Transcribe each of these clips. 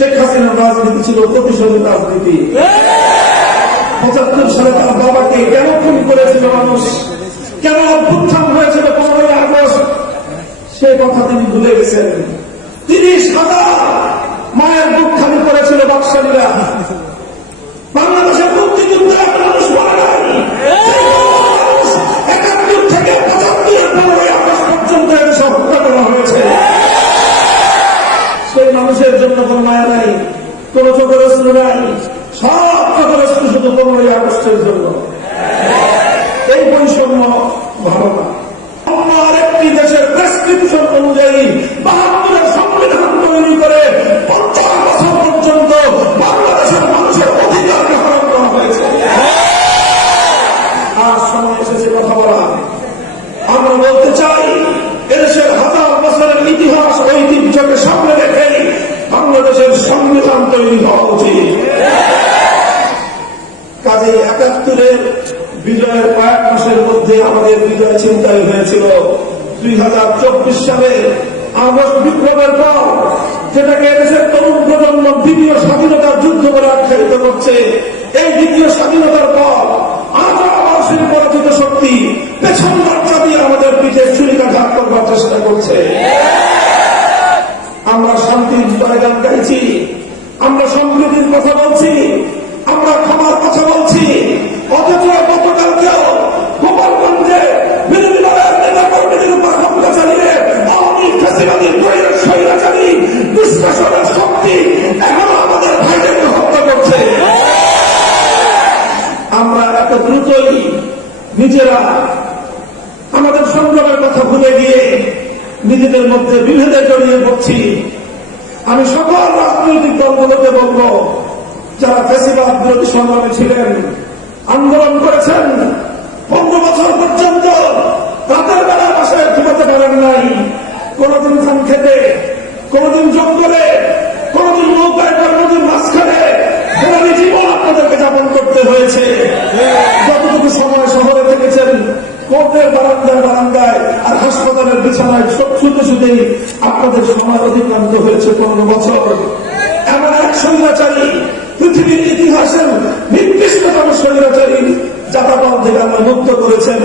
শেখ হাসিনার রাজনীতি ছিল প্রতিশোধের রাজনীতি। পঁচাত্তর সালে তার বাবাকে কেন খুন করেছিল মানুষ? কেন অভ্যুত্থান হয়েছিল পনেরোই আগস্ট? সে কথা তিনি ভুলে গেছেন। তিরিশ হাজার মায়ের বুক করেছিল বাকশালীরা জন্য কোনো মায়া নাই, কোন চোখের শুরু নাই, সব চোখের শুধু পনেরোই আগস্টের জন্য। এই বৈষম্য ভালো না। মাসের মধ্যে আমাদের বিজয় চিন্তায় হয়েছিল। দুই হাজার চব্বিশ সালে আগস্ট বিপ্লবের পর যেটাকে এদেশের তরুণ প্রজন্ম দ্বিতীয় স্বাধীনতার যুদ্ধ বলে আখ্যায়িত করছে। এই দ্বিতীয় স্বাধীনতার পর পরাজিত শক্তি পেছন বার্তা দিয়ে আমাদের পিঠে করবার চেষ্টা করছে। আমরা শান্তির জয়গান গাইছি, আমরা সম্প্রীতির কথা বলছি, আমরা ক্ষমার কথা বলছি, অথচ দ্রুতই নিজেরা আমাদের সংগ্রামের কথা ভুলে গিয়ে নিজেদের মধ্যে বিভেদে জড়িয়ে পড়ছি। আমি সকল রাজনৈতিক দলগুলোকে বলব, যারা ফেসিবাদ বিরোধী সংগ্রামে ছিলেন, আন্দোলন করেছেন, পনেরো বছর পর্যন্ত রাতের বেলা বাসায় ঘুমাতে পারেন নাই। কোনদিন ধান খেতে, কোনদিন জঙ্গলে কোনদিন নৌকায় বা নদীর মাঝখানে কোনদিন জীবন আপনাদেরকে যাপন করতে হয়েছে। সময় শহরে থেকেছেন। কোর্টের বারান্দায় বারান্দায় আর হাসপাতালের বিছানায় সব শুতে শুতেই আপনাদের সময় অতিক্রান্ত হয়েছে পনেরো বছর। এমন এক স্বৈরাচারী, পৃথিবীর ইতিহাসের নির্দিষ্টতম স্বৈরাচারী যাতাপথ থেকে আমরা মুক্ত করেছেন।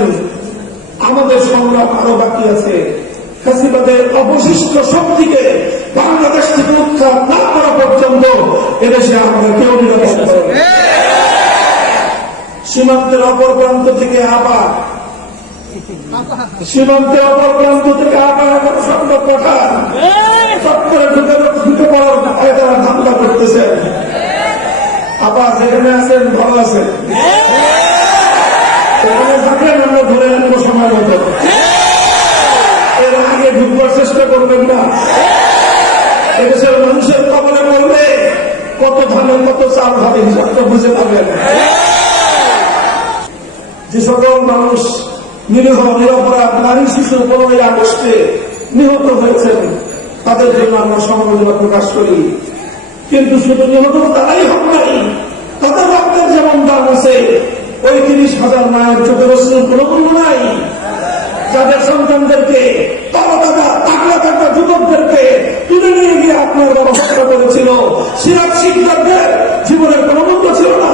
আমাদের সংগ্রাম আরও বাকি আছে। ফ্যাসিবাদের অবশিষ্ট শক্তিকে বাংলাদেশ থেকে উৎখাত না করা পর্যন্ত এদেশে আমাদের কেউ নিরাপদ। সীমান্তের অপর প্রান্ত থেকে আবার সীমান্তের অপর প্রান্ত থেকে আবার এখন সংবাদ পাঠান। চত্বরে ঢুকে ঢুকে পড়ার ভয়ে তারা হামলা করতেছে। আবার যেখানে আছেন, ভালো আছেন? সেখানে থাকেন, আমরা ধরে আনব সময় মতো। এর আগে ঢুকবার চেষ্টা করবেন না। এদেশের মানুষের কবলে পড়লে কত ধানের কত চাল হবে হিসাব তো বুঝে পাবেন। যে সকল মানুষ নিরীহ, নিরপরাধ, নারী, শিশু পনেরোই আগস্টে নিহত হয়েছেন, তাদের জন্য আমরা সমবেদনা প্রকাশ করি। কিন্তু শুধু নিহত তারাই হোক নাই, তাদের রক্তের যেমন দাম আছে, ওই তিরিশ হাজার মায়ের চোখের অস্ত্রের কোনো মূল্য নাই। যাদের সন্তানদেরকে তারা তারা তাকলা তাকলা যুবকদেরকে তুলে নিয়ে গিয়ে আপনার হত্যা করেছিল, সিরাজ শিকদারদের জীবনের কোনো মূল্য ছিল না।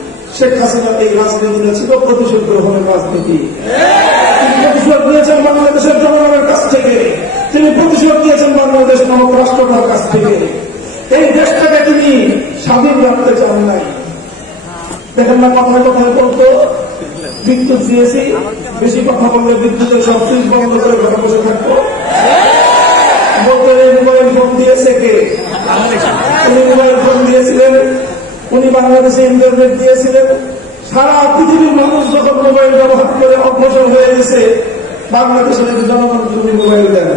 শেখ হাসিনার এই রাজনীতিটা ছিল প্রতিশোধ গ্রহণের রাজনীতি। প্রতিশোধ নিয়েছেন বাংলাদেশের জনগণের কাছ থেকে। তিনি প্রতিশোধ নিয়েছেন বাংলাদেশ নামক রাষ্ট্রটার কাছ থেকে। এই দেশটাকে তিনি স্বাধীন রাখতে চান নাই। দেখেন না কথায় কথায় বলতো বিদ্যুৎ দিয়েছি, বেশি কথা বললে বিদ্যুতের সব সুইচ বন্ধ করে ঘরে বসে থাকব। বলতে মোবাইল ফোন দিয়েছে কে? মোবাইল উনি বাংলাদেশে ইন্টারনেট দিয়েছিলেন। সারা পৃথিবীর মানুষ যখন মোবাইল ব্যবহার করে অগ্রসর হয়ে গেছে বাংলাদেশের জনগণ মোবাইল দেন